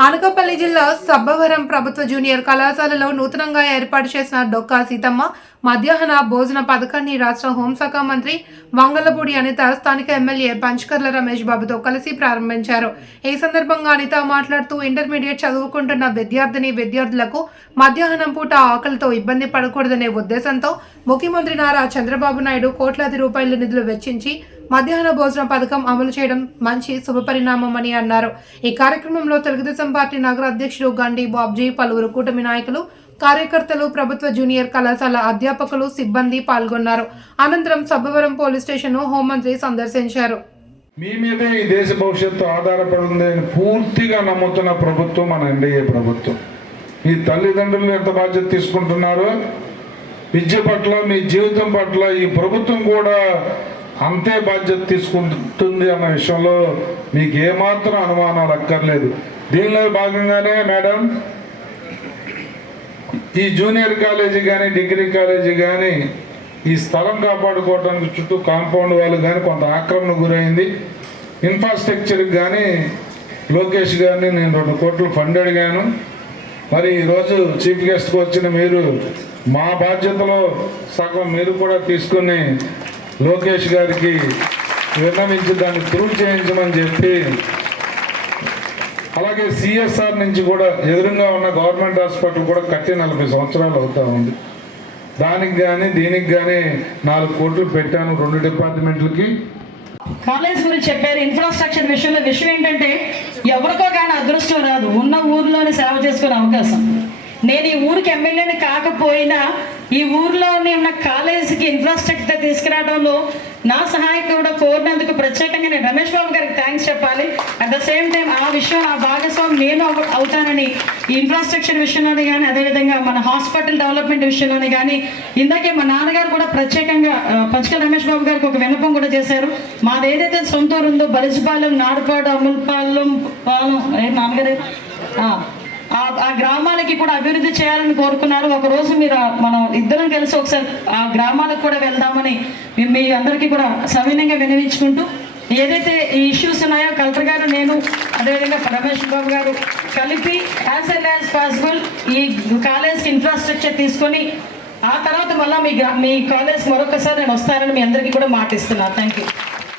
అనకాపల్లి జిల్లా సబ్బవరం ప్రభుత్వ జూనియర్ కళాశాలలో నూతనంగా ఏర్పాటు చేసిన డొక్కా సీతమ్మ మధ్యాహ్న భోజన పథకాన్ని రాష్ట్ర హోంశాఖ మంత్రి వంగలపూడి అనిత స్థానిక ఎమ్మెల్యే పంచకర్ల రమేష్ బాబుతో కలిసి ప్రారంభించారు. ఈ సందర్భంగా అనిత మాట్లాడుతూ ఇంటర్మీడియట్ చదువుకుంటున్న విద్యార్థిని విద్యార్థులకు మధ్యాహ్నం పూట ఆకలితో ఇబ్బంది పడకూడదనే ఉద్దేశంతో ముఖ్యమంత్రి నారా చంద్రబాబు నాయుడు కోట్లాది రూపాయల నిధులు వెచ్చించి మధ్యాహ్న భోజన పథకం అమలు చేయడం మంచి శుభపరిణామమని అన్నారు. ఈ కార్యక్రమంలో తెలుగుదేశం పార్టీ నగర అధ్యక్షుడు గండి బాబ్జీ పలువురు కూటమి నాయకులు కార్యకర్తలు ప్రభుత్వ జూనియర్ కళాశాల అధ్యాపకులు సిబ్బంది పాల్గొన్నారు. అనంతరం సబ్బవరం పోలీస్ స్టేషన్ హోంమంత్రి సందర్శించారు. మీ మీదే ఈ దేశ భవిష్యత్తు ఆధారపడింది అని పూర్తిగా నమ్ముతున్న ప్రభుత్వం మన ఎన్డీఏ ప్రభుత్వం. మీ తల్లిదండ్రులు ఎంత బాధ్యత తీసుకుంటున్నారో? విద్య పట్ల మీ జీవితం పట్ల ఈ ప్రభుత్వం కూడా అంతే బాధ్యత తీసుకుంటుంది అన్న విషయంలో మీకు ఏమాత్రం అనుమానాలు అక్కర్లేదు. దీనిలో భాగంగానే మేడం ఈ జూనియర్ కాలేజీ కానీ డిగ్రీ కాలేజీ కానీ ఈ స్థలం కాపాడుకోవడానికి చుట్టూ కాంపౌండ్ వాళ్ళు కానీ కొంత ఆక్రమణ గురైంది. ఇన్ఫ్రాస్ట్రక్చర్కి కానీ లోకేష్ గారిని నేను రెండు కోట్లు ఫండ్ అడిగాను. మరి ఈరోజు చీఫ్ గెస్ట్కి వచ్చిన మీరు మా బాధ్యతలో సగం మీరు కూడా తీసుకుని లోకేష్ గారికి విన్నవించి దాన్ని ప్రూవ్ చేయించమని చెప్పి అలాగే సిఎస్ఆర్ నుంచి కూడా ఎదురుగా ఉన్న గవర్నమెంట్ హాస్పిటల్ కూడా కట్టి నలభై సంవత్సరాలు అవుతా ఉంది. దానికి కానీ దీనికి కానీ నాలుగు కోట్లు పెట్టాను రెండు డిపార్ట్మెంట్లకి. కాలేజ్ గురించి చెప్పారు ఇన్ఫ్రాస్ట్రక్చర్ విషయంలో విషయం ఏంటంటే ఎవరికో కానీ అదృష్టం రాదు. ఉన్న ఊర్లోనే సేవ చేసుకునే అవకాశం. నేను ఈ ఊరికి ఎమ్మెల్యేని కాకపోయినా ఈ ఊర్లోనే ఉన్న కాలేజీకి ఇన్ఫ్రాస్ట్రక్చర్ తీసుకురావడంలో నా సహాయం కూడా కోరినందుకు ప్రత్యేకంగా నేను రమేష్ బాబు గారికి థ్యాంక్స్ చెప్పాలి. అట్ ద సేమ్ టైం ఆ విషయం ఆ భాగస్వామి నేను అవుతానని ఈ ఇన్ఫ్రాస్ట్రక్చర్ విషయంలోనే కానీ అదేవిధంగా మన హాస్పిటల్ డెవలప్మెంట్ విషయంలోనే కానీ ఇందాకే మా నాన్నగారు కూడా ప్రత్యేకంగా ఆ, రమేష్ బాబు గారికి ఒక విన్నపం కూడా చేశారు. మాది ఏదైతే సొంత ఊరుందో బలిజిపాలెం నాడుపాడు అమల్పాలెం పాలెం ఏ నాన్నగారు గ్రామానికి కూడా అభివృద్ధి చేయాలని కోరుకున్నారు. ఒక రోజు మీరు మనం ఇద్దరం కలిసి ఒకసారి ఆ గ్రామాలకు కూడా వెళ్దామని మీ- మీ అందరికీ కూడా సవినయంగా వినవించుకుంటూ ఏదైతే ఈ ఇష్యూస్ ఉన్నాయో కలెక్టర్ గారు నేను అదేవిధంగా రమేష్ బాబు గారు కలిపి యాజ్ అండ్ యాజ్ పాసిబుల్ ఈ కాలేజ్ ఇన్ఫ్రాస్ట్రక్చర్ తీసుకొని ఆ తర్వాత మళ్ళీ మీ గ్రా- మీ కాలేజ్ మరొకసారి నేను వస్తానని మీ అందరికీ కూడా మాటిస్తున్నాను థ్యాంక్ యూ